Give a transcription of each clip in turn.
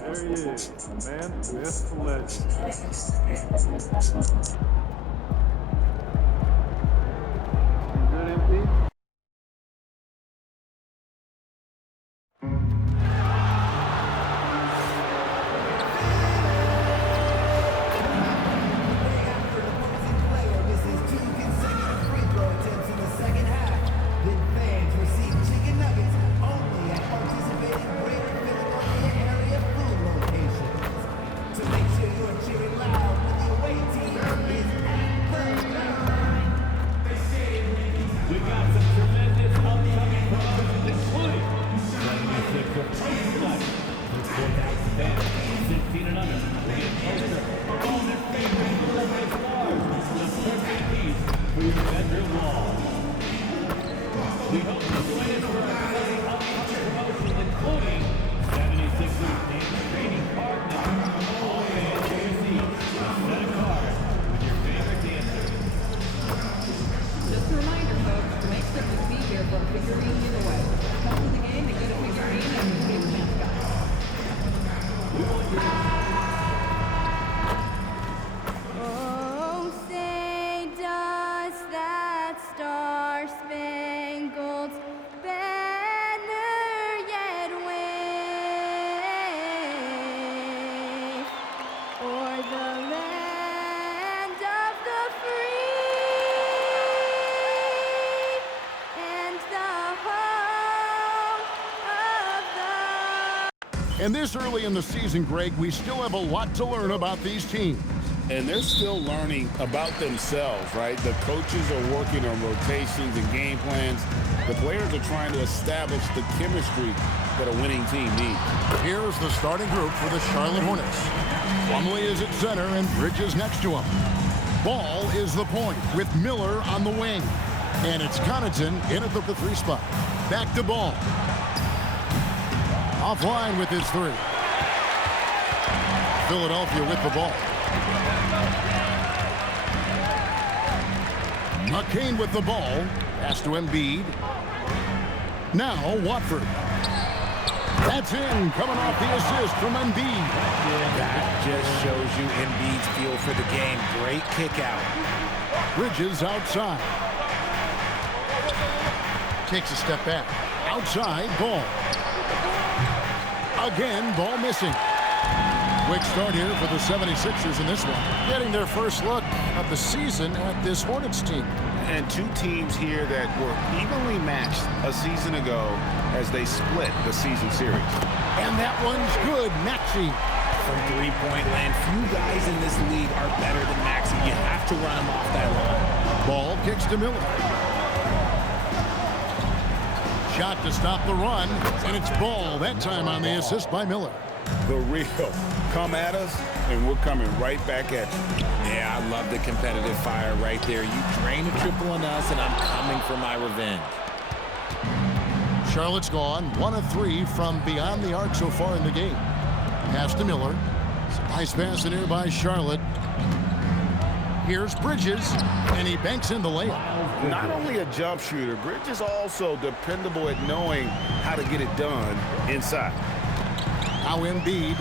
There he is, the man, the myth, the legend. You good, MP? And this early in the season, Greg, we still have a lot to learn about these teams. And they're still learning about themselves, right? The coaches are working on rotations and game plans. The players are trying to establish the chemistry that a winning team needs. Here's the starting group for the Charlotte Hornets. Plumlee is at center and Bridges next to him. Ball is the point with Miller on the wing. And it's Connaughton in at the 3 spot. Back to Ball. Offline with his 3. Philadelphia with the ball. McCain with the ball. Pass to Embiid. Now Watford. That's in, coming off the assist from Embiid. That just shows you Embiid's feel for the game. Great kick out. Bridges outside. Takes a step back. Outside, Ball. Again, Ball missing. Quick start here for the 76ers in this one. Getting their first look of the season at this Hornets team. And two teams here that were evenly matched a season ago as they split the season series. And that one's good. Maxey. From three-point land, few guys in this league are better than Maxey. You have to run him off that line. Ball kicks to Miller. Shot to stop the run, and it's Ball, that time on the assist by Miller. The real come at us, and we're coming right back at you. Yeah, I love the competitive fire right there. You drain a triple on us, and I'm coming for my revenge. Charlotte's gone 1 of 3 from beyond the arc so far in the game. Pass to Miller. Nice pass in here by Charlotte. Here's Bridges, and he banks in the layup. Not only a jump shooter, Bridges also dependable at knowing how to get it done inside. Now Embiid.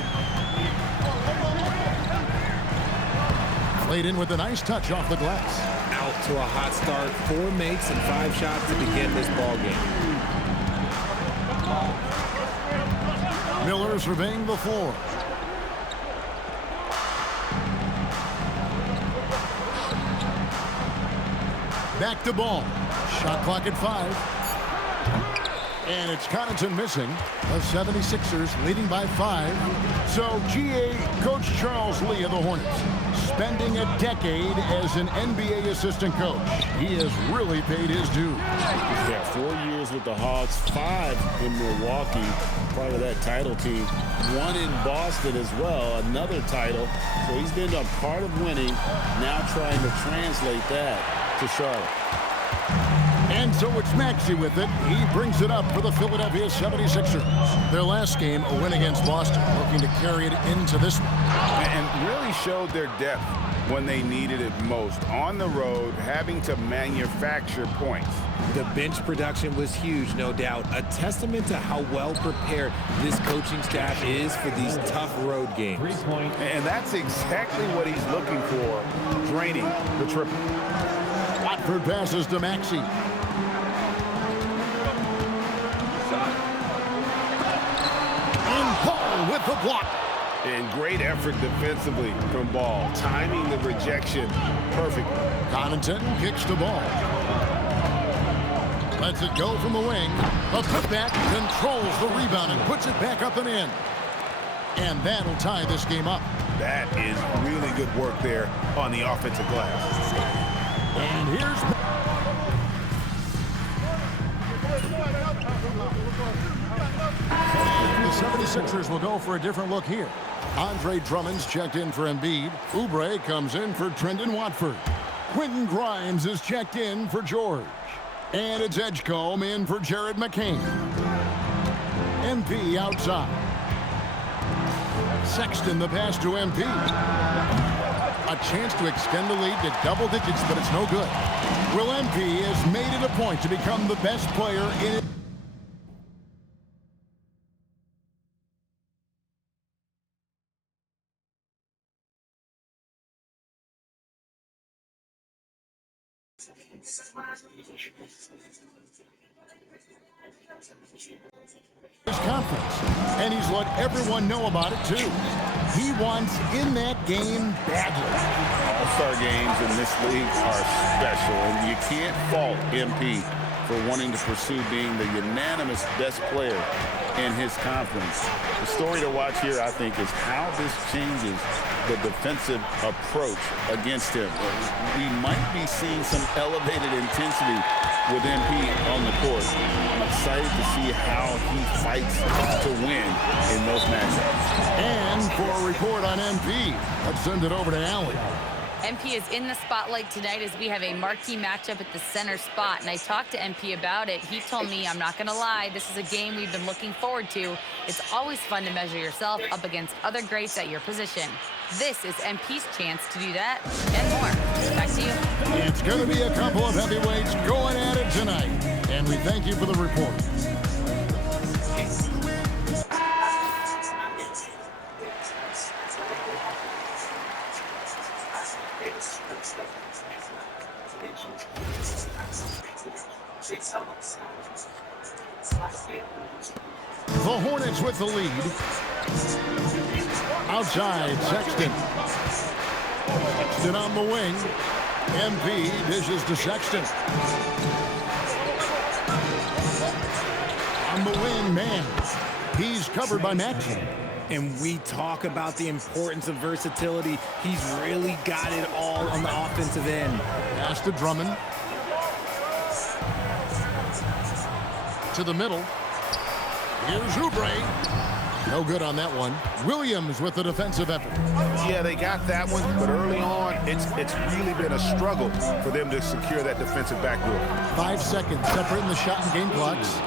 Played in with a nice touch off the glass. Out to a hot start, 4 makes and 5 shots to begin this ball game. Miller surveying the floor. Back to ball. Shot clock at 5. And it's Connaughton missing. The 76ers leading by 5. So, GA Coach Charles Lee of the Hornets, spending a decade as an NBA assistant coach. He has really paid his dues. Yeah, 4 years with the Hawks, 5 in Milwaukee, part of that title team. 1 in Boston as well, another title. So he's been a part of winning, now trying to translate that to Charlotte. And so it's Maxey with it. He brings it up for the Philadelphia 76ers. Their last game, a win against Boston, looking to carry it into this one. And really showed their depth when they needed it most. On the road, having to manufacture points. The bench production was huge, no doubt. A testament to how well prepared this coaching staff is for these tough road games. And that's exactly what he's looking for, draining the triple. Watford passes to Maxey. And Paul with the block. And great effort defensively from Ball. Timing the rejection perfectly. Connaughton kicks the ball. Lets it go from the wing. The putback controls the rebound and puts it back up and in. And that'll tie this game up. That is really good work there on the offensive glass. And here's... The 76ers will go for a different look here. Andre Drummond's checked in for Embiid. Oubre comes in for Trendon Watford. Quentin Grimes is checked in for George. And it's Edgecombe in for Jared McCain. MP outside. Sexton the pass to MP. A chance to extend the lead to double digits, but it's no good. Will MP has made it a point to become the best player in it. His conference, and he's let everyone know about it too. He wants in that game badly. All-star games in this league are special, and you can't fault MP for wanting to pursue being the unanimous best player in his conference. The story to watch here, I think, is how this changes the defensive approach against him. We might be seeing some elevated intensity with MP on the court. I'm excited to see how he fights to win in those matchups. And for a report on MP, let's send it over to Allie. MP is in the spotlight tonight as we have a marquee matchup at the center spot, and I talked to MP about it. He told me, I'm not going to lie, this is a game we've been looking forward to. It's always fun to measure yourself up against other greats at your position. This is MP's chance to do that and more. Back to you. It's going to be a couple of heavyweights going at it tonight, and we thank you for the report. The Hornets with the lead. Outside, Sexton. Sexton on the wing. MP dishes to Sexton. On the wing, man. He's covered by Maxey. And we talk about the importance of versatility. He's really got it all on the offensive end. Pass to Drummond. To the middle. Here's Oubre. No good on that one. Williams with the defensive effort. Yeah, they got that one, but early on, it's really been a struggle for them to secure that defensive backboard. 5 seconds separating the shot and game clocks.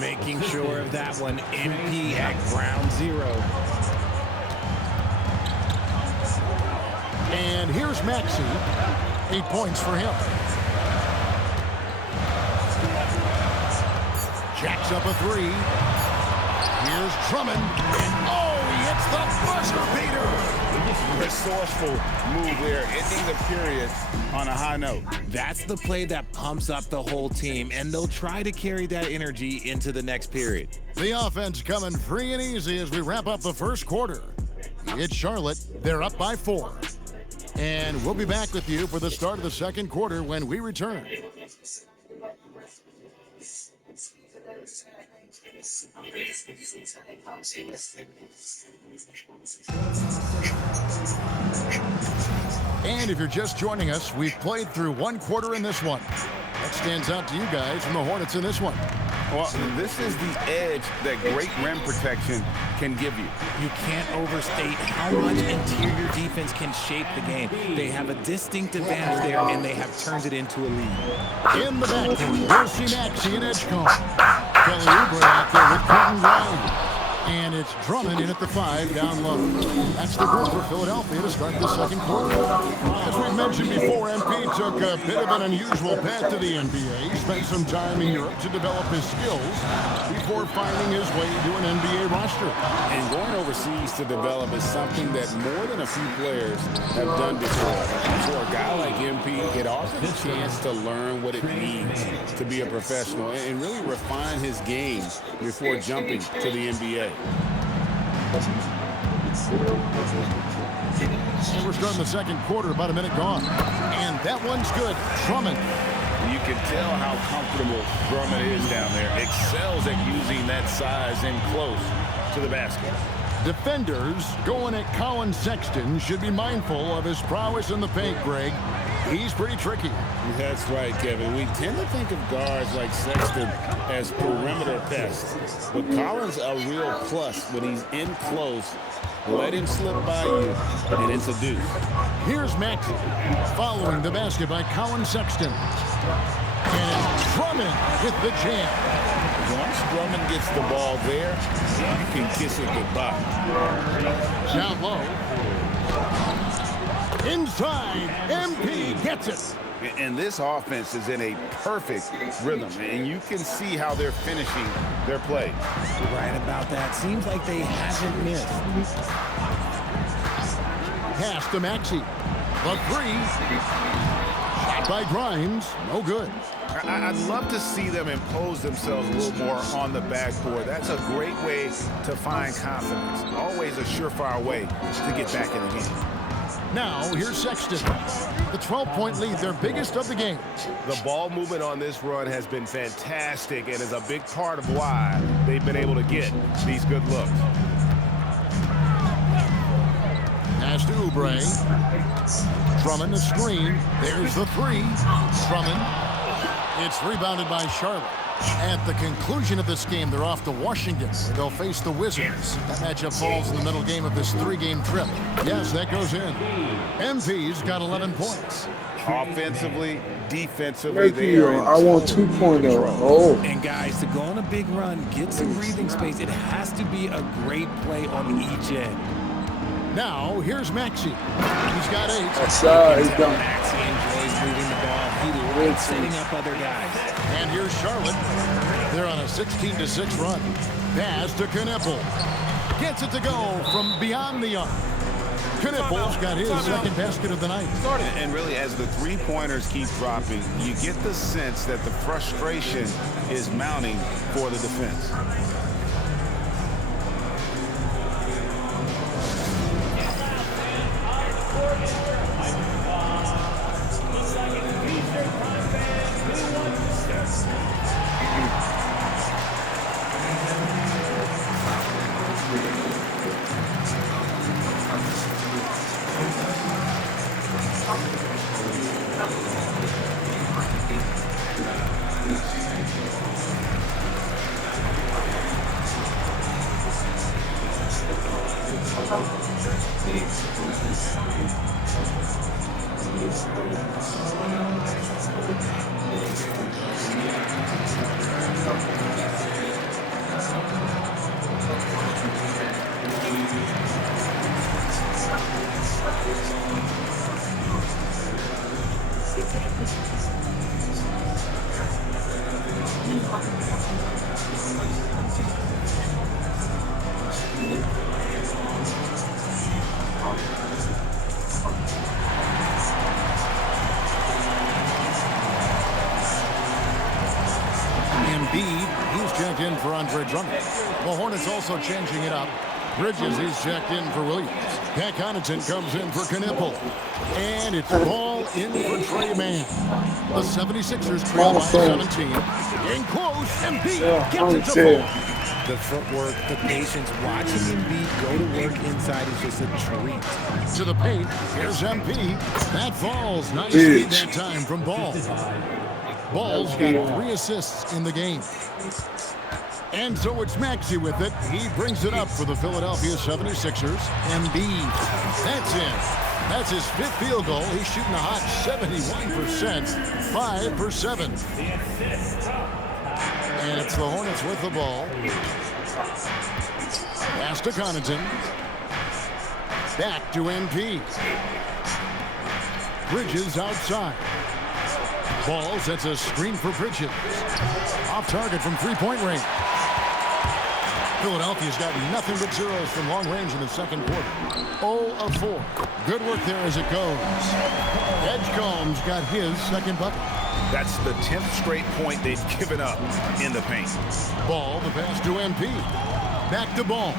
Making sure of that one. MP at ground zero. And here's Maxey. 8 points for him. Jacks up a 3. Here's Drummond. And oh, he hits the buzzer beater. Resourceful move there, ending the period on a high note. That's the play that pumps up the whole team, and they'll try to carry that energy into the next period. The offense coming free and easy as we wrap up the first quarter. It's Charlotte. They're up by 4. And we'll be back with you for the start of the second quarter when we return. And if you're just joining us, we've played through one quarter in this one. What stands out to you guys from the Hornets in this one? Well, this is the edge that great rim protection can give you. You can't overstate how much interior defense can shape the game. They have a distinct advantage there, and they have turned it into a lead. In the backcourt, we'll see Maxey and Edgecombe. Kelly Oubre out there with Quentin Grimes. And it's Drummond in at the 5 down low. That's the group for Philadelphia to start the second quarter. As we mentioned before, MP took a bit of an unusual path to the NBA. He spent some time in Europe to develop his skills before finding his way to an NBA roster. And going overseas to develop is something that more than a few players have done before. For a guy like MP, it offers a chance to learn what it means to be a professional and really refine his game before jumping to the NBA. And we're starting the second quarter, about a minute gone. And that one's good. Drummond. You can tell how comfortable Drummond is down there. Excels at using that size in close to the basket. Defenders going at Colin Sexton should be mindful of his prowess in the paint, Greg. He's pretty tricky. That's right, Kevin. We tend to think of guards like Sexton as perimeter pests. But Collins a real plus when he's in close. Let him slip by you, and it's a deuce. Here's Maxey following the basket by Colin Sexton. And Drummond with the jam. Once Drummond gets the ball there, you can kiss it goodbye. Down low. Inside, MP gets it. And this offense is in a perfect rhythm, and you can see how they're finishing their play. Right about that. Seems like they haven't missed. Pass to Maxey. The 3. Shot by Grimes. No good. I'd love to see them impose themselves a little more on the backboard. That's a great way to find confidence. Always a surefire way to get back in the game. Now, here's Sexton. The 12-point lead, their biggest of the game. The ball movement on this run has been fantastic and is a big part of why they've been able to get these good looks. Pass to Oubre. Drummond a screen. There's the 3. Drummond. It's rebounded by Charlotte. At the conclusion of this game, they're off to Washington. They'll face the Wizards. That matchup falls in the middle game of this 3-game trip. Yes, that goes in. MP's got 11 points. Offensively, defensively, they are in I want 2.0. Oh. And guys, to go on a big run, get some breathing space, it has to be a great play on each end. Now, here's Maxey. He's got 8. Outside, he's done. Maxey enjoys moving the ball. He likes setting up other guys. And here's Charlotte. They're on a 16-6 run. Pass to Knippel. Gets it to go from beyond the arc. Knippel's got his second basket of the night. And really, as the three-pointers keep dropping, you get the sense that the frustration is mounting for the defense. He's checked in for Andre Drummond. The Hornets also changing it up. Bridges, he's checked in for Williams. Pat Connaughton comes in for Knipple. And it's ball in for Trey Mann. The 76ers trail by 17. Getting close, Embiid gets it to fall. The footwork, the patience, watching Embiid go to work inside is just a treat. To the paint, here's MP. That falls. Nice feed that time from Ball. Ball's got 3 assists in the game. And so it's Maxey with it. He brings it up for the Philadelphia 76ers. Embiid, that's it. That's his 5th field goal. He's shooting a hot 71%, 5 for 7. And it's the Hornets with the ball. Pass to Connaughton. Back to MP. Bridges outside. Ball sets a screen for Bridges. Off target from three-point range. Philadelphia's got nothing but zeros from long range in the second quarter. 0 of 4. Good work there as it goes. Edgecombe's got his second bucket. That's the 10th straight point they've given up in the paint. Ball, the pass to MP. Back to Ball.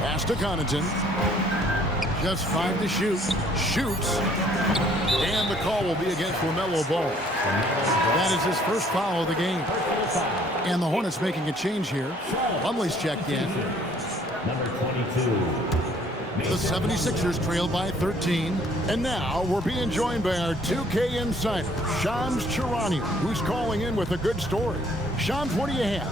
Pass to Connaughton. Just 5 to shoot. Shoots. And the call will be against LaMelo Ball. That is his first foul of the game. And the Hornets making a change here. Plumlee's checked in. Number 22. The 76ers trail by 13. And now we're being joined by our 2K insider, Shams Charania, who's calling in with a good story. Shams, what do you have?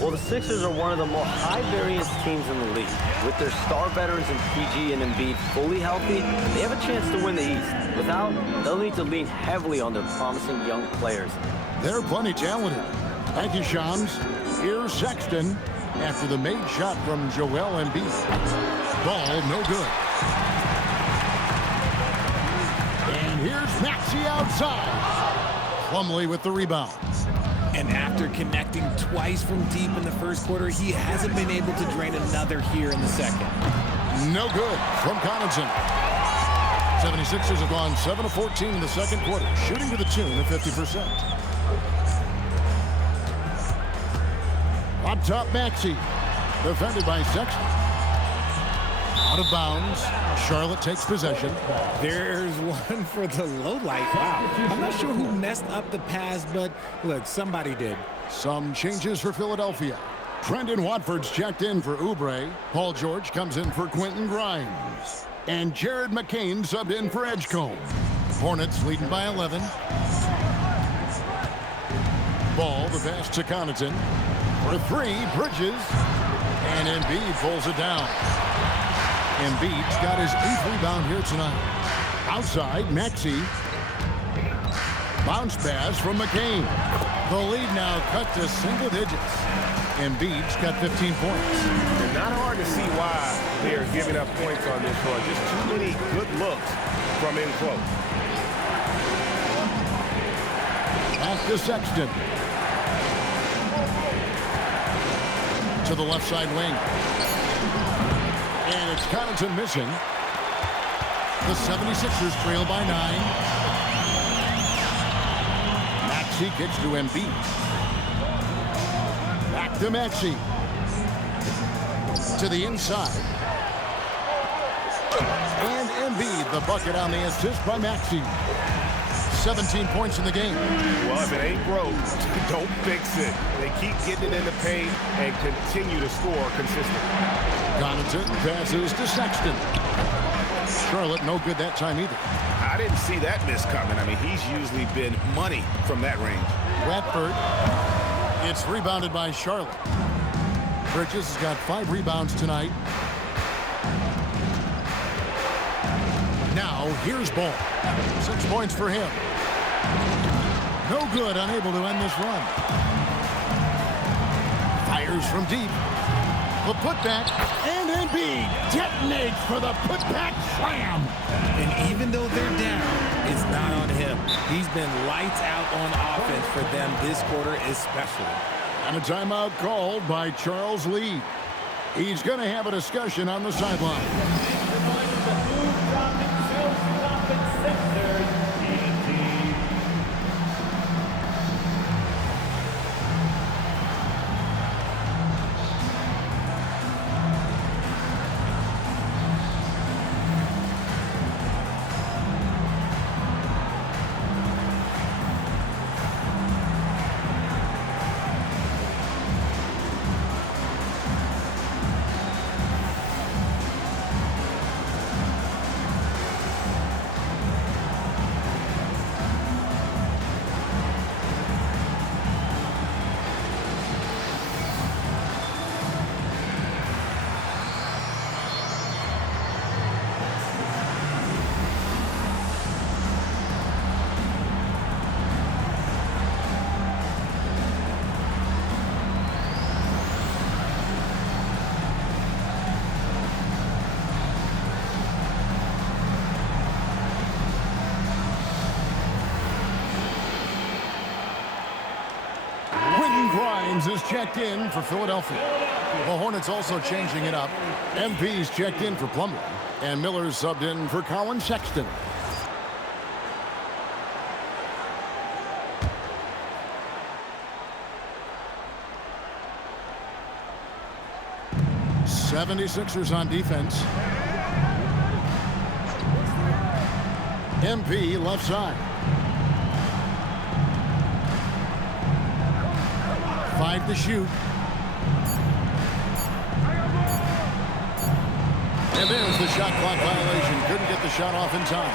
Well, the Sixers are one of the more high-variance teams in the league. With their star veterans in PG and Embiid fully healthy, they have a chance to win the East. Without, they'll need to lean heavily on their promising young players. They're plenty talented. Thank you, Shams. Here's Sexton after the made shot from Joel Embiid. Ball no good. And here's Maxey outside. Plumlee with the rebound. And after connecting twice from deep in the first quarter, he hasn't been able to drain another here in the second. No good from Connaughton. 76ers have gone 7 of 14 in the second quarter, shooting to the tune of 50%. Up top, Maxey. Defended by Sexton. Out of bounds. Charlotte takes possession. There's one for the low light. Wow. I'm not sure who messed up the pass, but look, somebody did. Some changes for Philadelphia. Brendan Watford's checked in for Oubre. Paul George comes in for Quentin Grimes. And Jared McCain subbed in for Edgecombe. Hornets leading by 11. Ball, the pass to Connaughton. For 3, Bridges. And Embiid pulls it down. Embiid's got his 8th rebound here tonight. Outside, Maxey. Bounce pass from McCain. The lead now cut to single digits. Embiid's got 15 points. And not hard to see why they are giving up points on this run. Just too many good looks from in close. Back to Sexton. To the left side wing. And it's Connaughton missing. The 76ers trail by 9. Maxey kicks to Embiid. Back to Maxey. To the inside. And Embiid, the bucket on the assist by Maxey. 17 points in the game. Well, if it ain't broke, don't fix it. They keep getting it in the paint and continue to score consistently. Connaughton passes to Sexton. Charlotte no good that time either. I didn't see that miss coming. I mean, he's usually been money from that range. Watford. It's rebounded by Charlotte. Bridges has got 5 rebounds tonight. Now, here's Ball. 6 points for him. No good, unable to end this run. Fires from deep. The putback, and Embiid detonates for the putback slam. And even though they're down, it's not on him. He's been lights out on offense for them this quarter especially. And a timeout called by Charles Lee. He's going to have a discussion on the sideline. Williams is checked in for Philadelphia. The Hornets also changing it up. MP's checked in for Plumlee. And Miller's subbed in for Colin Sexton. '76ers on defense. MP left side. 5 to shoot. And there's the shot clock violation. Couldn't get the shot off in time.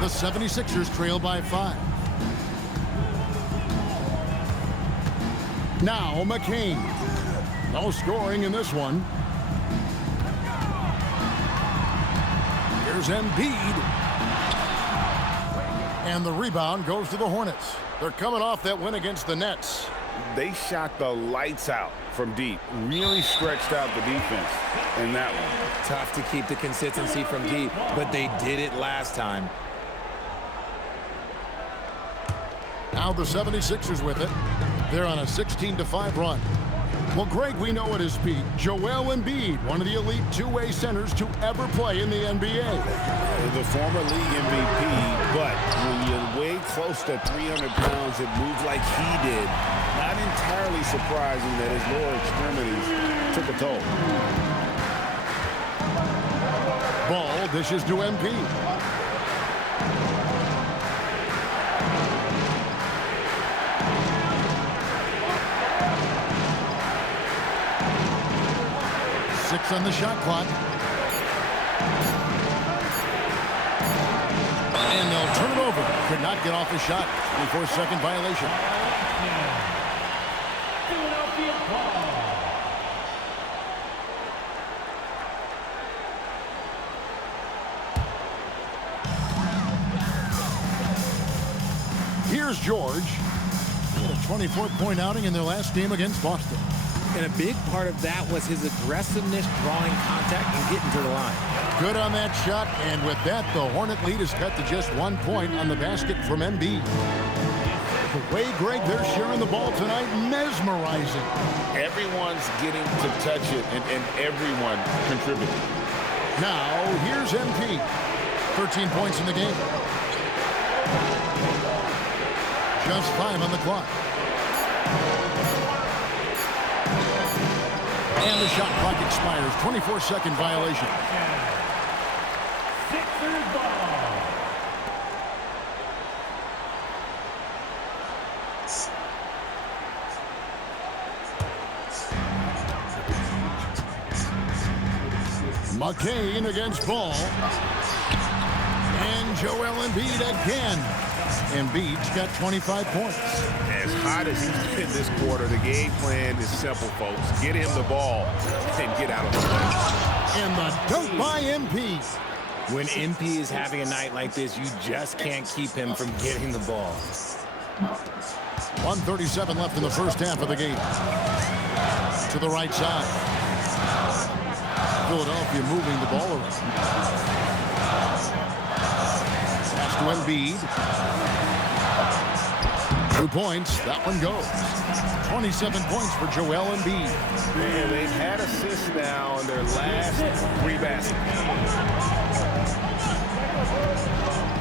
The 76ers trail by 5. Now McCain. No scoring in this one. Here's Embiid. And the rebound goes to the Hornets. They're coming off that win against the Nets. They shot the lights out from deep. Really stretched out the defense in that one. Tough to keep the consistency from deep, but they did it last time. Now the 76ers with it. They're on a 16-5 run. Well, Greg, we know at his peak, Joel Embiid, one of the elite two-way centers to ever play in the NBA. The former league MVP, but when you're way close to 300 pounds, it moves like he did. Not entirely surprising that his lower extremities took a toll. Ball dishes to MP. Six on the shot clock. And they'll turn it over. Could not get off the shot. 24-second violation. Here's George. He had a 24-point outing in their last game against Boston. And a big part of that was his aggressiveness, drawing contact, and getting to the line. Good on that shot, and with that, the Hornet lead is cut to just 1 point on the basket from Embiid. The way, Greg, they're sharing the ball tonight, mesmerizing. Everyone's getting to touch it, and everyone contributing. Now, here's MP. 13 points in the game. Just 5 on the clock. And the shot clock expires. 24-second violation. Sixers ball. McCain against Ball. And Joel Embiid again. Embiid's got 25 points. As hot as he's been this quarter, the game plan is simple, folks. Get him the ball and get out of the way. And the dunk by MP. When MP is having a night like this, you just can't keep him from getting the ball. 1:37 left in the first half of the game. To the right side. Philadelphia moving the ball around. Pass to Embiid. 2 points. That one goes. 27 points for Joel Embiid. And they've had assists now in their last 3 baskets.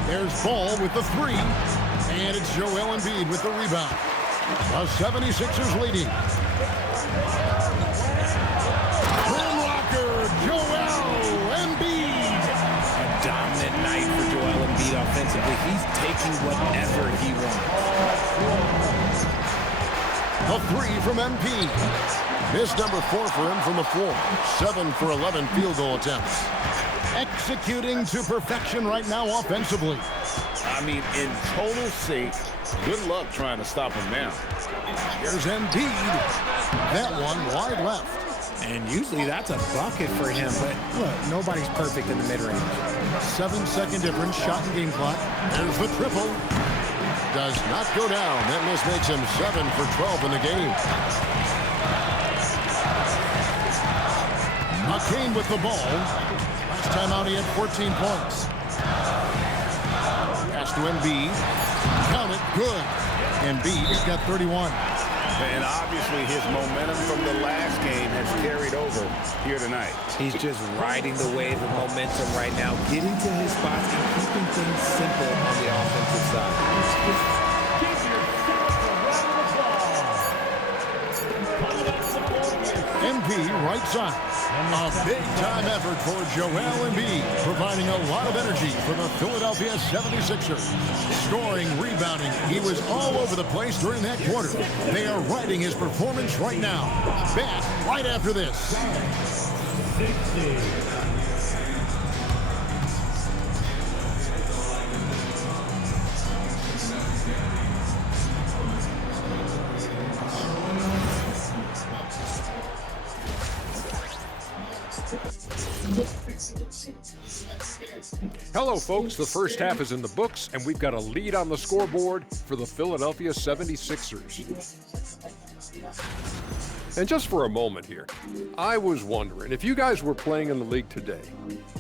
There's Ball with the 3. And it's Joel Embiid with the rebound. The 76ers leading. Rim rocker, Joel Embiid. A dominant night for Joel Embiid offensively. He's taking whatever he wants. The 3 from MP. Miss number 4 for him from the floor. 7 for 11 field goal attempts. Executing to perfection right now offensively. I mean, in total sync, good luck trying to stop him now. Here's Embiid. That one wide left. And usually that's a bucket for him, but look, nobody's perfect in the mid-range. 7-second difference, shot and game clock. There's the triple. Does not go down. That miss makes him 7 for 12 in the game. McCain with the ball. Last timeout, he had 14 points. Pass to Embiid. Count it, good. Embiid's got 31. And obviously his momentum from the last game has carried over here tonight. He's just riding the wave of momentum right now, getting to his spots and keeping things simple on the offensive side. MP right side. A big-time effort for Joel Embiid, providing a lot of energy for the Philadelphia 76ers. Scoring, rebounding, he was all over the place during that quarter. They are riding his performance right now. Back right after this. 60. Hello, folks. The first half is in the books, and we've got a lead on the scoreboard for the Philadelphia 76ers. And just for a moment here, I was wondering, if you guys were playing in the league today,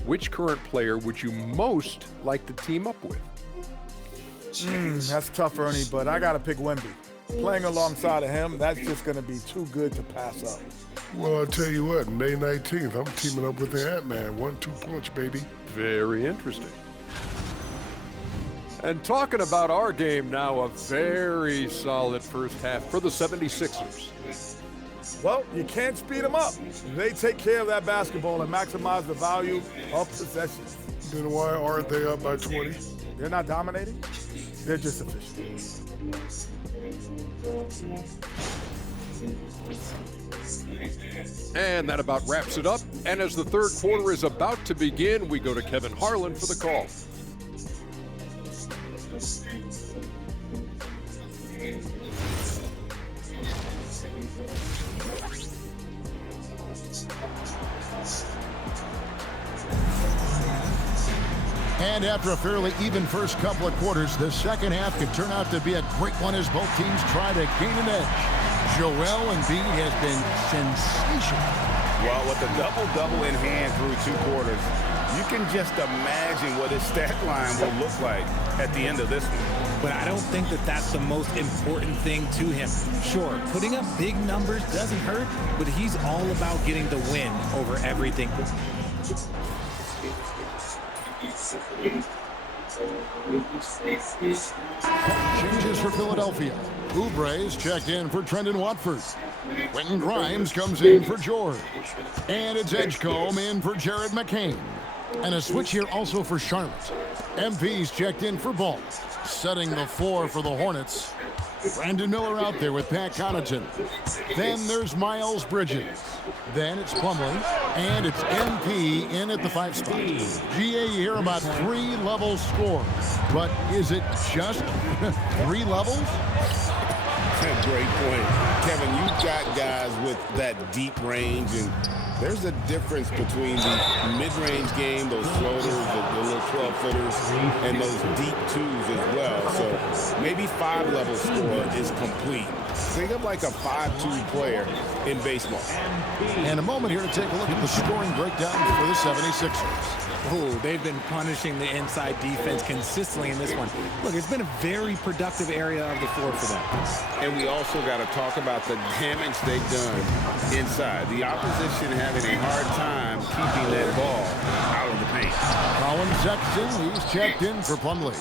which current player would you most like to team up with? That's tough, Ernie, but I got to pick Wemby. Playing alongside of him, that's just going to be too good to pass up. Well, I'll tell you what, May 19th, I'm teaming up with the Ant-Man. 1-2 punch, baby. Very interesting. And talking about our game now, a very solid first half for the 76ers. Well, you can't speed them up. They take care of that basketball and maximize the value of possessions. Then why aren't they up by 20? They're not dominating. They're just efficient. And that about wraps it up. And as the third quarter is about to begin, we go to Kevin Harlan for the call. And after a fairly even first couple of quarters, the second half could turn out to be a great one as both teams try to gain an edge. Joel Embiid has been sensational. Well, with the double-double in hand through two quarters, you can just imagine what his stat line will look like at the end of this one. But I don't think that that's the most important thing to him. Sure, putting up big numbers doesn't hurt, but he's all about getting the win over everything. Changes for Philadelphia. Oubre's checked in for Trendon Watford. Quentin Grimes comes in for George. And it's Edgecombe in for Jared McCain. And a switch here also for Charlotte. MP's checked in for Ball. Setting the floor for the Hornets. Brandon Miller out there with Pat Connaughton. Then there's Miles Bridges. Then it's Plumlee. And it's MP in at the 5 spot. GA, you hear about 3-level score. But is it just 3 levels? Great point. Kevin, you've got guys with that deep range, and there's a difference between the mid-range game, those floaters, the little 12-footers, and those deep twos as well. So maybe 5-level score is complete. Think of like a 5-2 player in baseball. And a moment here to take a look at the scoring breakdown for the 76ers. Oh, they've been punishing the inside defense consistently in this one. Look, it's been a very productive area of the floor for them. And we also got to talk about the damage they've done inside. The opposition having a hard time keeping that ball out of the paint. Colin Sexton, he's checked in for Plumlee.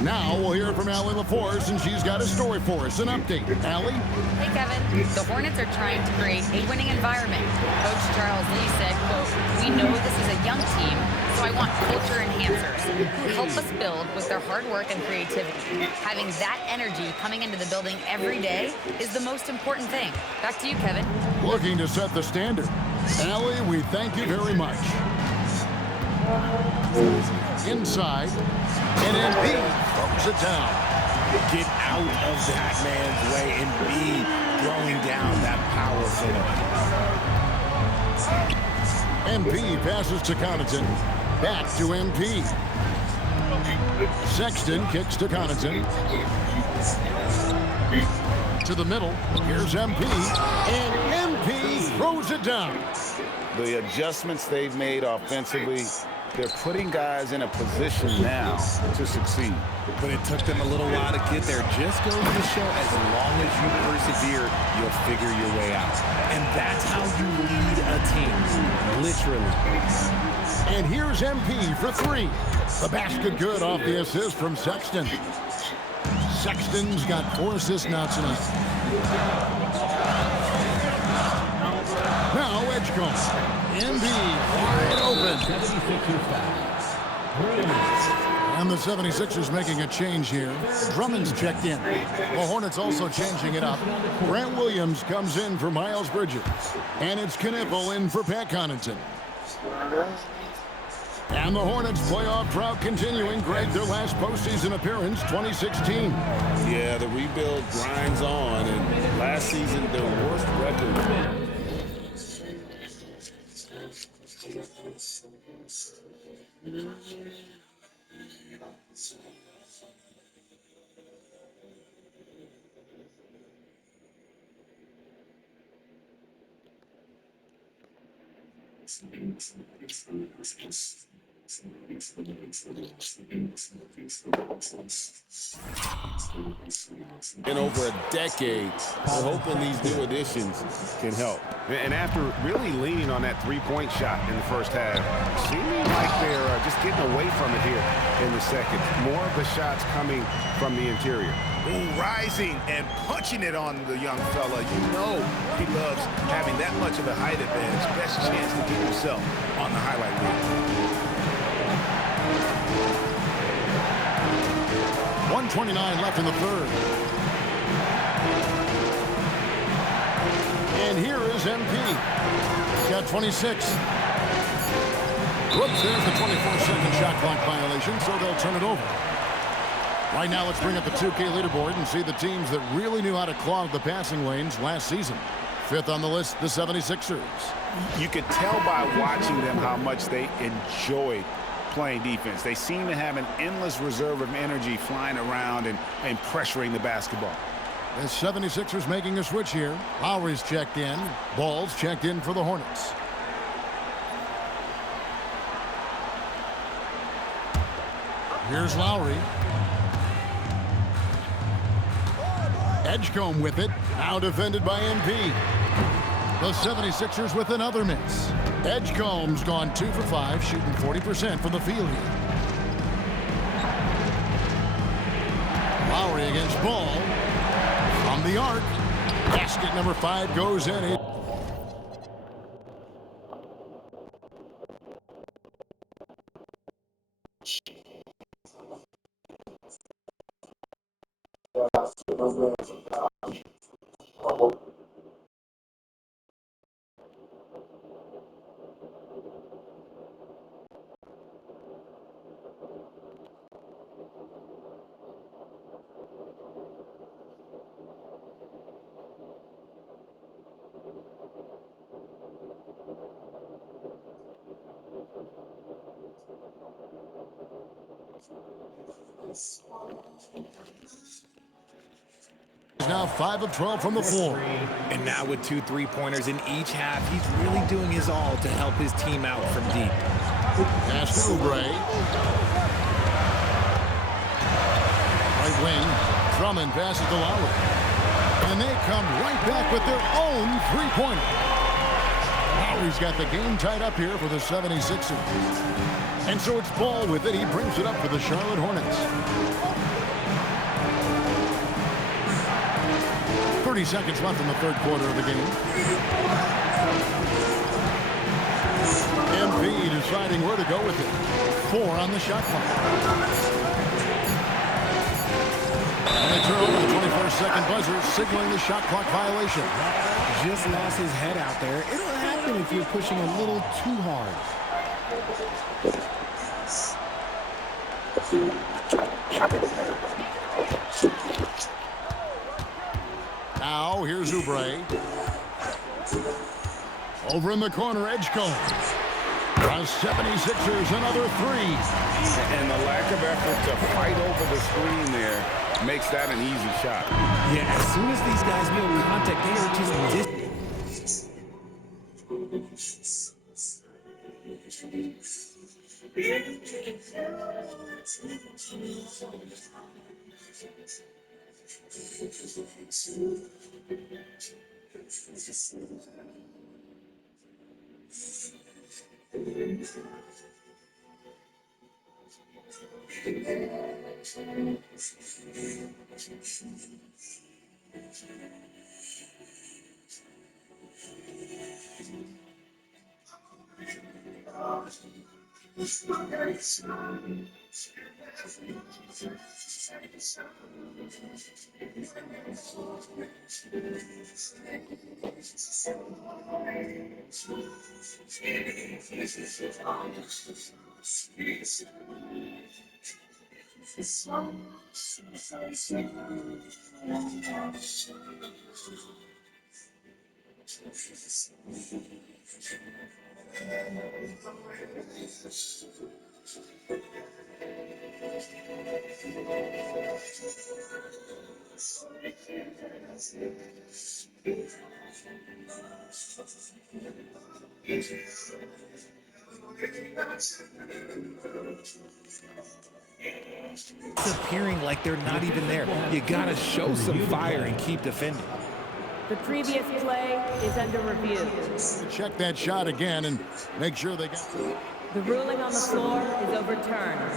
Now we'll hear from Allie LaForce, and she's got a story for us. An update. Allie? Hey, Kevin. The Hornets are trying to create a winning environment. Coach Charles Lee said, quote, "We know this is a young team, so I want culture enhancers who help us build with their hard work and creativity. Having that energy coming into the building every day is the most important thing." Back to you, Kevin. Looking to set the standard. Allie, we thank you very much. Inside, and Embiid throws it down. Get out of that man's way and be throwing down that power forward. MP passes to Connaughton. Back to MP. Sexton kicks to Connaughton. To the middle. Here's MP. And MP throws it down. The adjustments they've made offensively They're putting guys in a position now to succeed. But it took them a little while to get there. Just goes to show as long as you persevere, you'll figure your way out. And that's how you lead a team, literally. And here's MP for three. The basket good off the assist from Sexton. Sexton's got 4 assists now tonight. Now Edgecombe. MB wide open. And the 76ers making a change here. Drummond's checked in. The Hornets also changing it up. Grant Williams comes in for Miles Bridges. And it's Knipple in for Pat Connaughton. And the Hornets playoff drought continuing. Greg, their last postseason appearance, 2016. Yeah, the rebuild grinds on, and last season, their worst record. In over a decade, we're hoping these new additions can help. And after really leaning on that three-point shot in the first half, seeming like they're just getting away from it here in the second. More of the shots coming from the interior. Ooh, rising and punching it on the young fella. You know he loves having that much of a height advantage. Best chance to get yourself on the highlight reel. 1:29 left in the third. And here is MP. He's got 26. Whoops, there's the 24-second shot clock violation, so they'll turn it over. Right now, let's bring up the 2K leaderboard and see the teams that really knew how to clog the passing lanes last season. Fifth on the list, the 76ers. You could tell by watching them how much they enjoyed playing defense. They seem to have an endless reserve of energy flying around and pressuring the basketball. The 76ers making a switch here. Lowry's checked in. Ball's checked in for the Hornets. Here's Lowry. Edgecombe with it. Now defended by MP. The 76ers with another miss. Edgecombe's gone 2 for 5, shooting 40% from the field here. Lowry against Ball. From the arc. Basket number 5 goes in. Now 5 of 12 from the floor. And now with 2 3-pointers in each half, he's really doing his all to help his team out from deep. Pass to Oubre. Right wing. Drummond passes to Lowry. And they come right back with their own 3-pointer. Lowry's got the game tied up here for the 76ers. And so it's Ball with it. He brings it up for the Charlotte Hornets. 30 seconds left in the third quarter of the game. MP deciding where to go with it. 4 on the shot clock. And they turn over the 21st second buzzer, signaling the shot clock violation. Just lost his head out there. It'll happen if you're pushing a little too hard. Now, here's Oubre. Over in the corner, Edgecombe. The 76ers, another 3. And the lack of effort to fight over the screen there makes that an easy shot. Yeah, as soon as these guys make contact, they are just Appearing like they're not even there. You got to show some fire and keep defending. The previous play is under review. Check that shot again and make sure they got The ruling on the floor is overturned.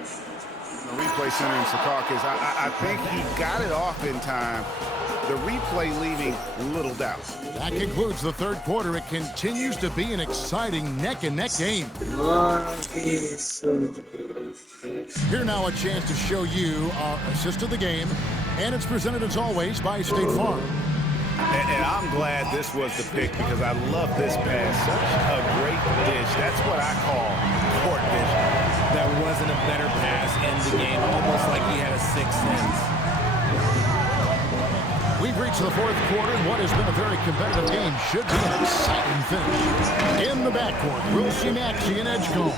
The replay center in Secaucus, I think he got it off in time. The replay leaving little doubt. That concludes the third quarter. It continues to be an exciting neck-and-neck game. Here now a chance to show you our assist of the game, and it's presented as always by State Farm. And I'm glad this was the pick because I love this pass. Such a great dish. That's what I call court vision. That wasn't a better pass in the game, almost like he had a sixth sense. We've reached the fourth quarter, and what has been a very competitive game should be an exciting finish. In the backcourt, we'll see Maxey and Edgecombe.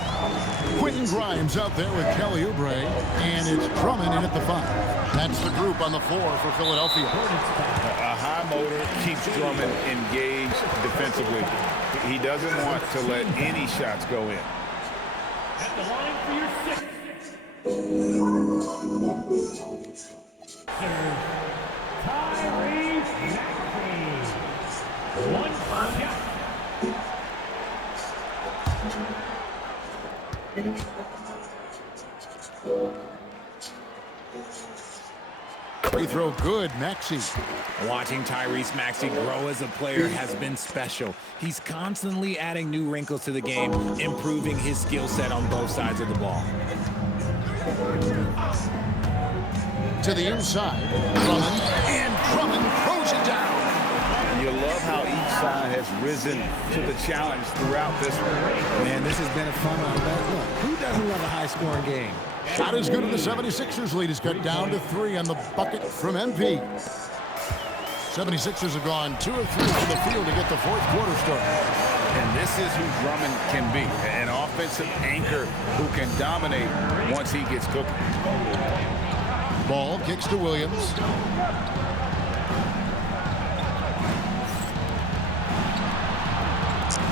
Quentin Grimes out there with Kelly Oubre, and it's Drummond in at the 5. That's the group on the floor for Philadelphia. A high motor keeps Drummond engaged defensively. He doesn't want to let any shots go in. At the line for your sixth. Tyrese Maxey. One shot. Free throw good, Maxey. Watching Tyrese Maxey grow as a player has been special. He's constantly adding new wrinkles to the game, improving his skill set on both sides of the ball. To the inside, Drummond, and Drummond throws it down. You love how each side has risen to the challenge throughout this one. Man, this has been a fun one. Look, who doesn't love a high-scoring game? Shot is good, and the 76ers lead is cut down to 3 on the bucket from MP. 76ers have gone 2 of 3 from the field to get the fourth quarter started. And this is who Drummond can be, an offensive anchor who can dominate once he gets cooking. Ball kicks to Williams.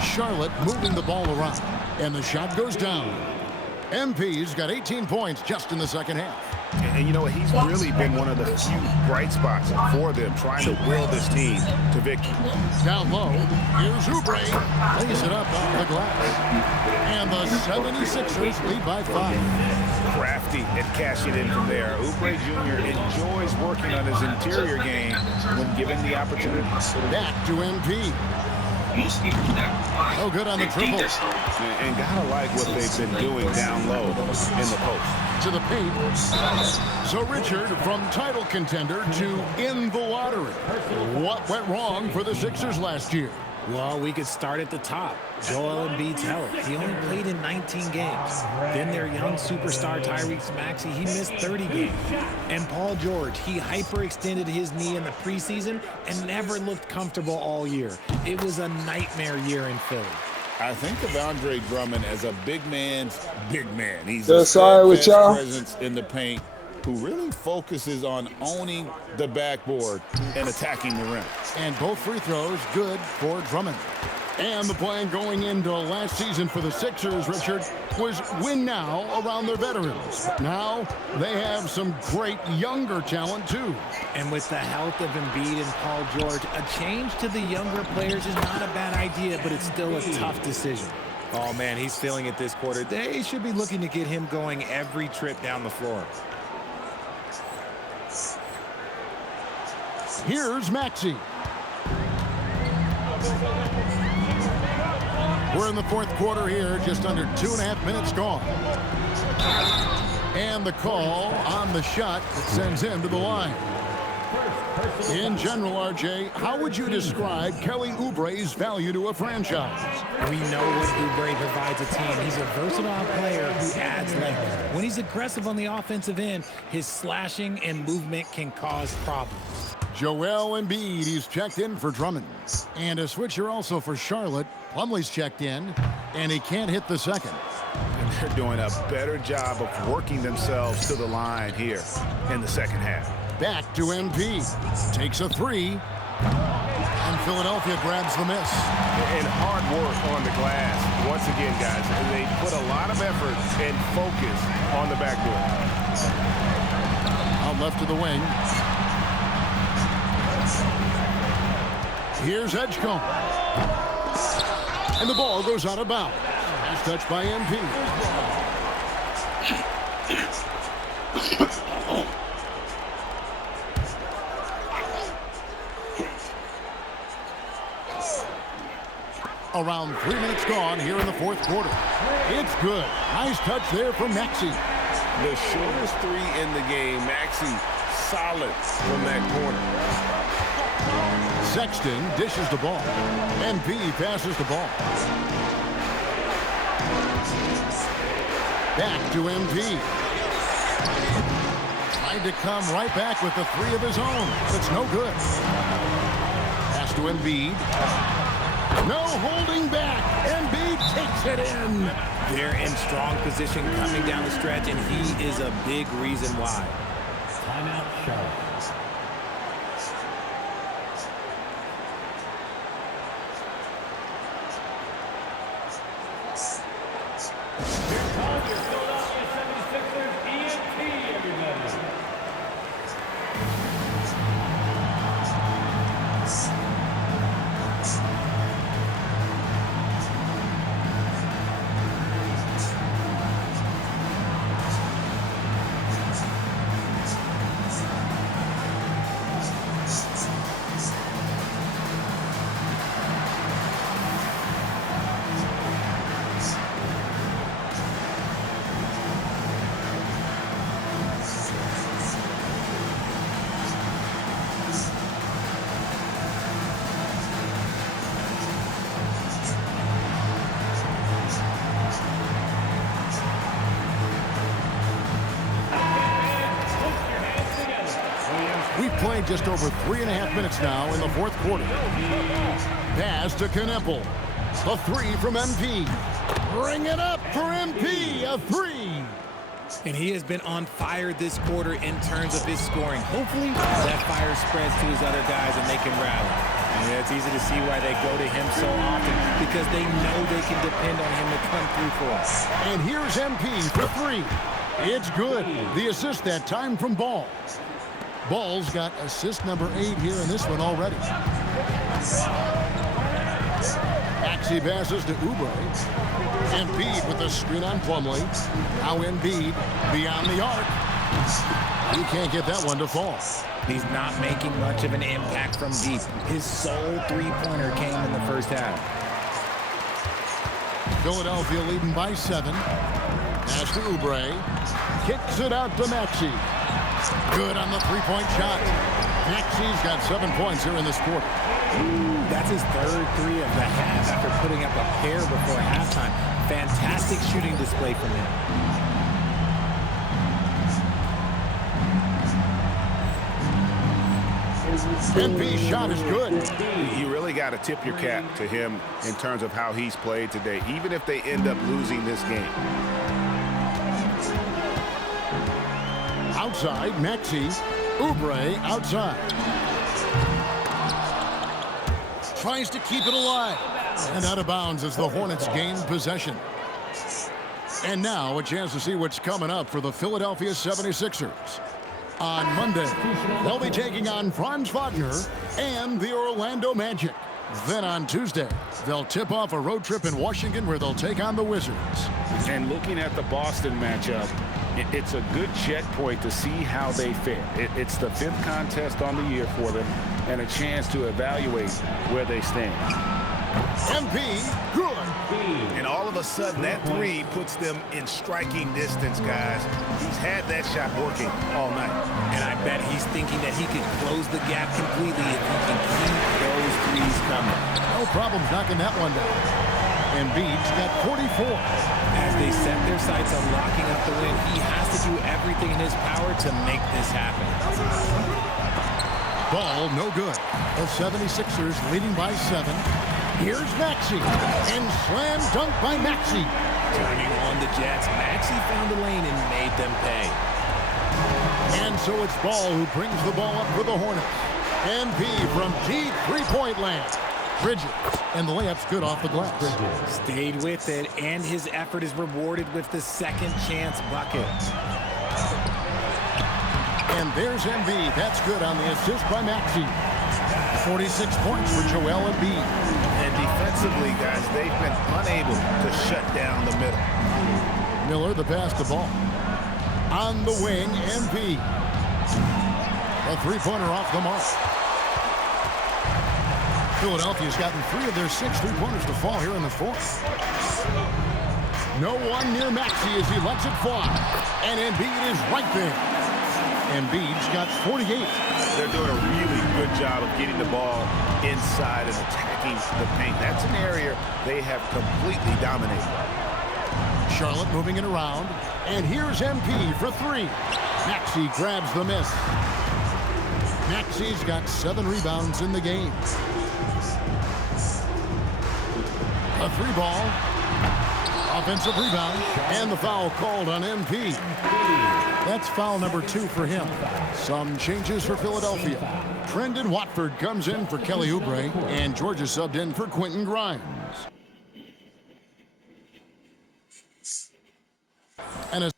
Charlotte moving the ball around, and the shot goes down. MP's got 18 points just in the second half. And you know what? He's really been one of the few bright spots for them, trying to will this team to victory. Down low, here's Oubre. Lays it up off the glass. And the 76ers lead by 5. Crafty at cashing in from there. Oubre Jr. enjoys working on his interior game when given the opportunity. Back to MP. Oh, good on the triple. And gotta like what they've been doing down low in the post. To the paint. So Richard, from title contender to in the lottery. What went wrong for the Sixers last year? Well, we could start at the top. Joel Embiid's health. He only played in 19 games. Then their young superstar Tyrese Maxey, he missed 30 games. And Paul George, he hyperextended his knee in the preseason and never looked comfortable all year. It was a nightmare year in Philly. I think of Andre Drummond as a big man's big man. He's a presence in the paint who really focuses on owning the backboard and attacking the rim. And both free throws good for Drummond. And the plan going into last season for the Sixers, Richard, was win now around their veterans. But now they have some great younger talent, too. And with the health of Embiid and Paul George, a change to the younger players is not a bad idea, but it's still a tough decision. Oh, man, he's feeling it this quarter. They should be looking to get him going every trip down the floor. Here's Maxey. We're in the fourth quarter here, just under 2.5 minutes gone. And the call on the shot that sends him to the line. In general, RJ, how would you describe Kelly Oubre's value to a franchise? We know what Oubre provides a team. He's a versatile player who adds length. When he's aggressive on the offensive end, his slashing and movement can cause problems. Joel Embiid, he's checked in for Drummond. And a switcher also for Charlotte. Plumlee's checked in, and he can't hit the second. And they're doing a better job of working themselves to the line here in the second half. Back to MP. Takes a three. And Philadelphia grabs the miss. And hard work on the glass. Once again, guys, they put a lot of effort and focus on the backboard. Out left to the wing. Here's Edgecombe. And the ball goes out of bounds. Nice touch by MP. Around 3 minutes gone here in the fourth quarter. It's good. Nice touch there from Maxey. The shortest three in the game. Maxey solid from that corner. Sexton dishes the ball. MP passes the ball. Back to MP. Tried to come right back with the three of his own, but it's no good. Pass to Embiid. No holding back. Embiid takes it in. They're in strong position coming down the stretch, and he is a big reason why. Timeout, Charlotte. Played just over 3.5 minutes now in the fourth quarter. Pass to Kneppel. A three from MP. Bring it up for MP. A three. And he has been on fire this quarter in terms of his scoring. Hopefully that fire spreads to his other guys and they can rally. And it's easy to see why they go to him so often, because they know they can depend on him to come through for us. And here's MP for three. It's good. The assist that time from Ball. Ball's got assist number 8 here in this one already. Maxey passes to Oubre. Embiid with the screen on Plumlee. Now Embiid beyond the arc. He can't get that one to fall. He's not making much of an impact from deep. His sole three-pointer came in the first half. Philadelphia leading by 7. Pass to Oubre. Kicks it out to Maxey. Good on the three-point shot. Maxey's got 7 points here in this quarter. That's his third three of the half after putting up a pair before halftime. Fantastic shooting display from him. MP's shot is good. You really got to tip your cap to him in terms of how he's played today, even if they end up losing this game. Outside, Maxey. Oubre outside. Tries to keep it alive. And out of bounds as the Hornets gain possession. And now a chance to see what's coming up for the Philadelphia 76ers. On Monday, they'll be taking on Franz Wagner and the Orlando Magic. Then on Tuesday, they'll tip off a road trip in Washington where they'll take on the Wizards. And looking at the Boston matchup, it's a good checkpoint to see how they fare. It's the 5th contest on the year for them and a chance to evaluate where they stand. MP, good. And all of a sudden, that three puts them in striking distance, guys. He's had that shot working all night. And I bet he's thinking that he could close the gap completely if he can keep those threes coming. No problems knocking that one down. Embiid's got 44. As they set their sights on locking up the win, he has to do everything in his power to make this happen. Ball no good. The 76ers leading by 7. Here's Maxey, and slam dunk by Maxey. Turning on the Jets, Maxey found a lane and made them pay. And so it's Ball who brings the ball up for the Hornets. MP from deep three-point land. Bridges, and the layup's good off the glass. Stayed with it, and his effort is rewarded with the second chance bucket. And there's Embiid. That's good on the assist by Maxey. 46 points for Joel Embiid. And defensively, guys, they've been unable to shut down the middle. Miller, the pass to Ball. On the wing, MP. A three-pointer off the mark. Philadelphia's gotten 3 of their 6 three-pointers to fall here in the 4th. No one near Maxey as he lets it fly. And Embiid is right there. Embiid's got 48. They're doing a really good job of getting the ball inside and attacking the paint. That's an area they have completely dominated. Charlotte moving it around. And here's MP for 3. Maxey grabs the miss. Maxey's got 7 rebounds in the game. A 3-ball. Offensive rebound. And the foul called on MP. That's foul number 2 for him. Some changes for Philadelphia. Trendon Watford comes in for Kelly Oubre, and Georgia subbed in for Quentin Grimes. And a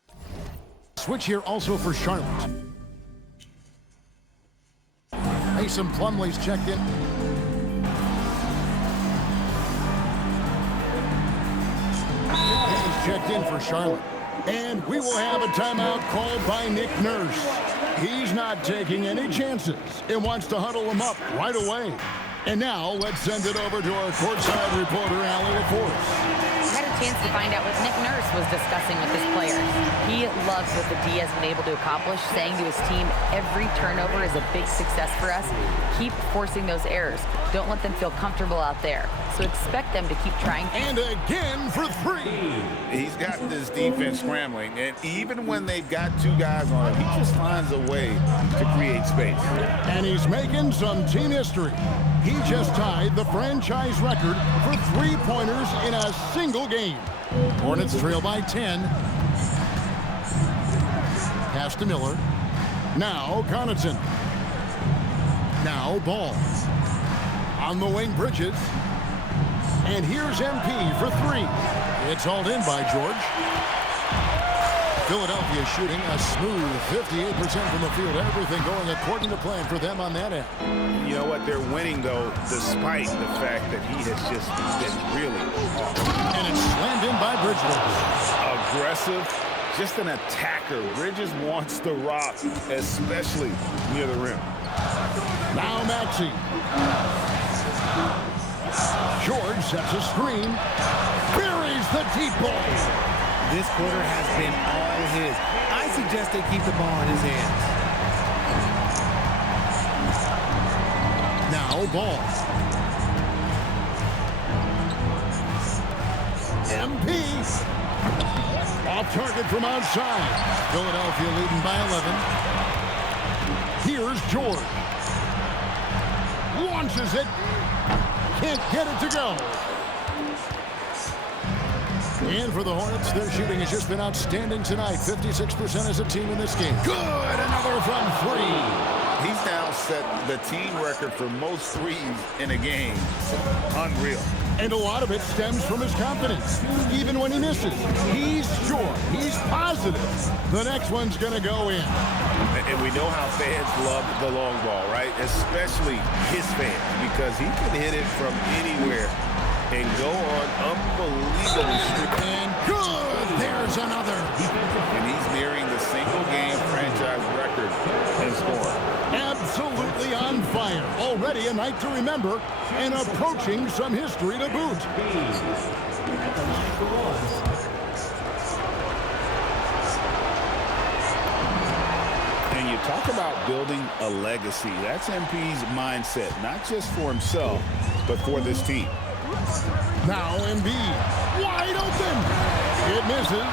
switch here also for Charlotte. Mason Plumlee's checked in. He's checked in for Charlotte. And we will have a timeout called by Nick Nurse. He's not taking any chances and wants to huddle them up right away. And now let's send it over to our courtside reporter, Allie LaForce. I had a chance to find out what Nick Nurse was discussing with his players. He loves what the D has been able to accomplish, saying to his team, every turnover is a big success for us. Keep forcing those errors. Don't let them feel comfortable out there. So expect them to keep trying. And again for 3. He's got this defense scrambling, and even when they've got 2 guys on him, he just finds a way to create space. And he's making some team history. He just tied the franchise record for three-pointers in a single game. Hornets trail by 10. Pass to Miller. Now Connaughton. Now Ball. On the wing, Bridges. And here's MP for 3. It's hauled in by George. Philadelphia shooting a smooth 58% from the field. Everything going according to plan for them on that end. You know what? They're winning, though, despite the fact that he has just been really awesome. And it's slammed in by Bridges. Aggressive, just an attacker. Bridges wants the rock, especially near the rim. Now Maxey. George sets a screen. Buries the deep ball. This quarter has been all his. I suggest they keep the ball in his hands. Now Ball. MP. Off target from outside. Philadelphia leading by 11. Here's George. Launches it. Can't get it to go. And for the Hornets, their shooting has just been outstanding tonight. 56% as a team in this game. Good, another from 3. He's now set the team record for most threes in a game. Unreal. And a lot of it stems from his confidence. Even when he misses, he's sure, he's positive the next one's going to go in. And we know how fans love the long ball, right? Especially his fans, because he can hit it from anywhere and go on unbelievable streak. And good! There's another. And he's nearing the single-game franchise record in scoring. Absolutely on fire. Already a night to remember and approaching some history to boot. And you talk about building a legacy. That's MP's mindset, not just for himself, but for this team. Now Embiid, wide open. It misses.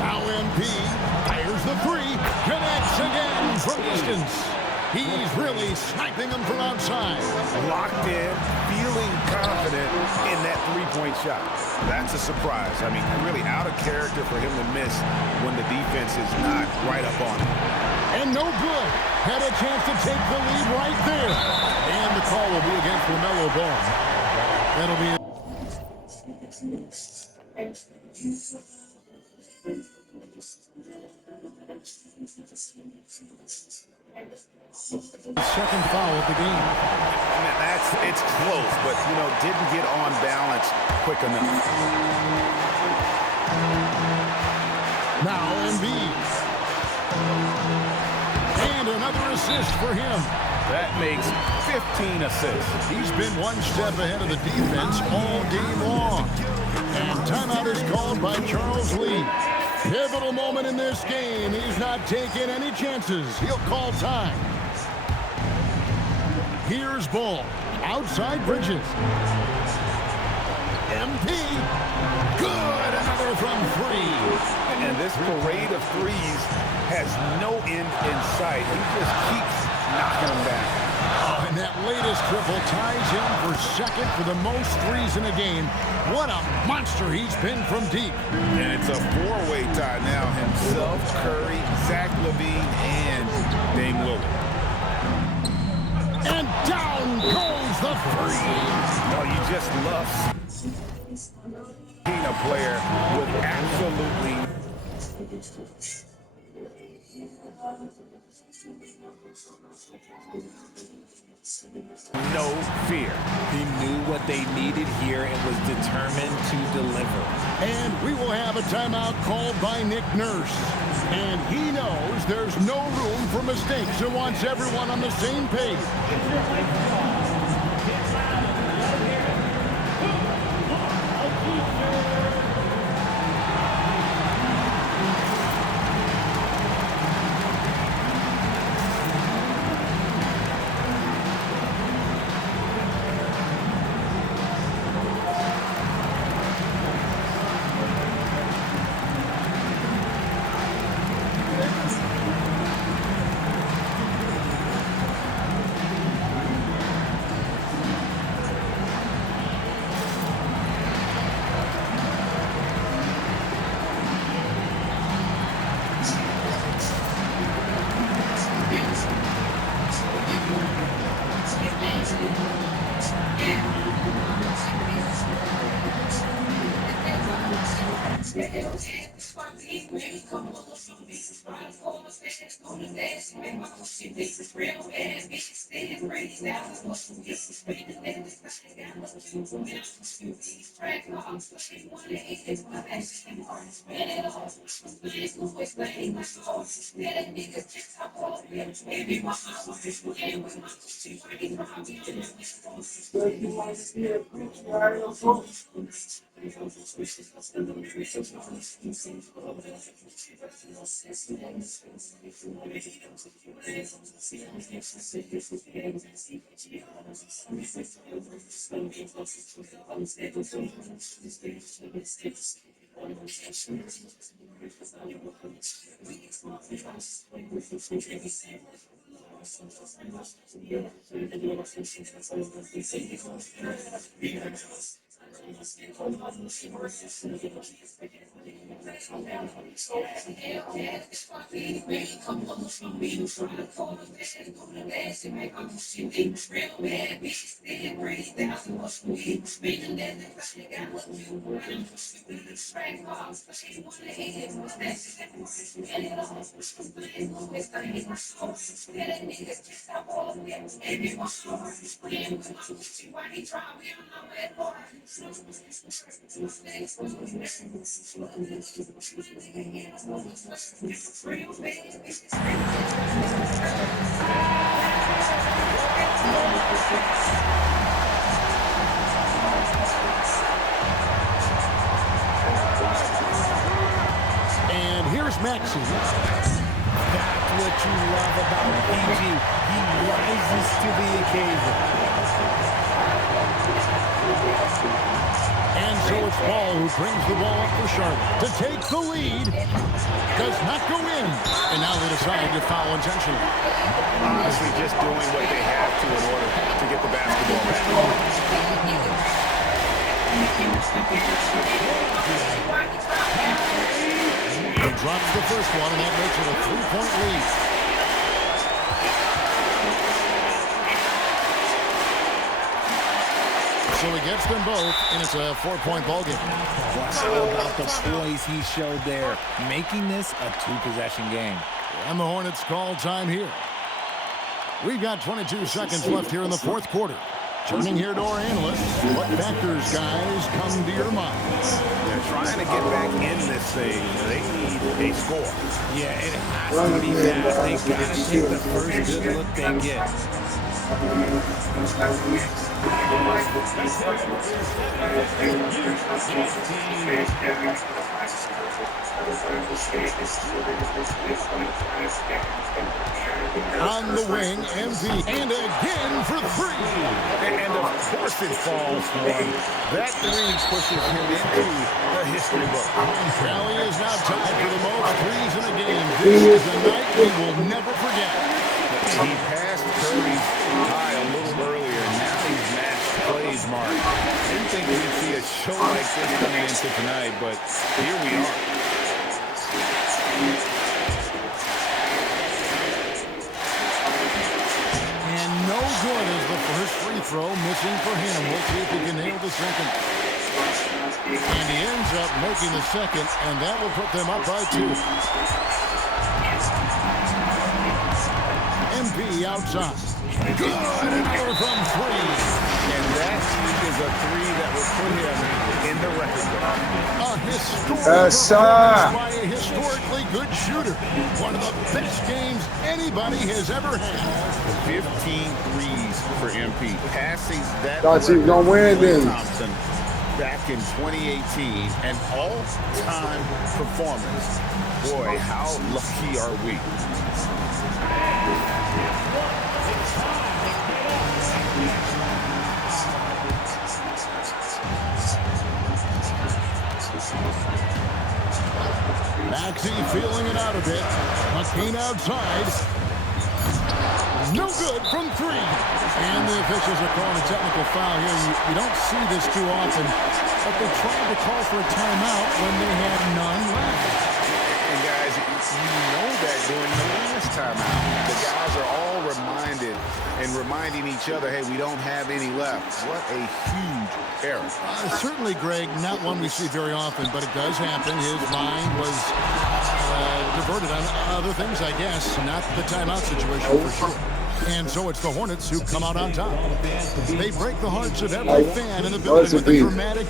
Now Embiid fires the three, connects again from distance. He's really sniping them from outside. Locked in, feeling confident in that three-point shot. That's a surprise. I mean, really out of character for him to miss when the defense is not right up on him. And no good. Had a chance to take the lead right there. And the call will be against LaMelo Ball. That'll be second foul of the game. It's close, but, didn't get on balance quick enough. Now Embiid. And another assist for him. That makes 15 assists. He's been one step ahead of the defense all game long. And timeout is called by Charles Lee. Pivotal moment in this game. He's not taking any chances. He'll call time. Here's Ball. Outside Bridges. MP. Good. Another from three. And this parade of threes has no end in sight. He just keeps knocking them down. Oh, and that latest triple ties him for second for the most threes in a game. What a monster he's been from deep. And it's a four-way tie now. Himself, Curry, Zach LaVine, and Dame Lillard. And down goes the three. Oh, you just love being a player with absolutely no fear. He knew what they needed here and was determined to deliver. And we will have a timeout called by Nick Nurse. And he knows there's no room for mistakes and wants everyone on the same page. And here's Maxey. That's what you love about PG. He rises to the occasion. And so it's Ball who brings the ball up for Charlotte to take the lead. Does not go in. And now they decide to foul intentionally. Honestly, just doing what they have to in order to get the basketball back. He drops the first one, and that makes it a 3-point lead. So he gets them both, and it's a 4-point ball game. How about the poise he showed there, making this a 2-possession game. And the Hornets call time here. We've got 22 seconds left here in the fourth quarter. Turning here to our analysts, what factors, guys, come to your mind? They're trying to get back in this thing. They need a score. Yeah, it has to be fast. They got to take the first good look they get. On the wing, MV, and again for three. And of course it falls for him. That three pushes him into the history book. Rally is now tied for the most threes in a game. This is a night we will never forget. He passed Curry's high a little earlier, and now he's matched Clay's mark. Didn't think we'd see a show like this coming into tonight, but here we are. And no good is the first free throw, missing for him. We'll see if he can nail the second. And he ends up making the second, and that will put them up by 2. MP outside. Good. Another from 3. And that is a 3 that will put him in the record book. A historic performance by a historically good shooter. One of the best games anybody has ever had. 15 threes for MP. Passing that Thought you were gonna win then. Thompson back in 2018. An all-time performance. Boy, how lucky are we? Maxey feeling it out a bit. McCain outside. No good from 3. And the officials are calling a technical foul here. You don't see this too often, but they tried to call for a timeout when they had none left. And guys, you know that during the last timeout, the guys are all reminded and reminding each other, hey, we don't have any left. What a huge error. Certainly, Greg, not one we see very often, but it does happen. His mind was diverted on other things, I guess. Not the timeout situation for sure. And so it's the Hornets who come out on top. They break the hearts of every fan in the building with a dramatic...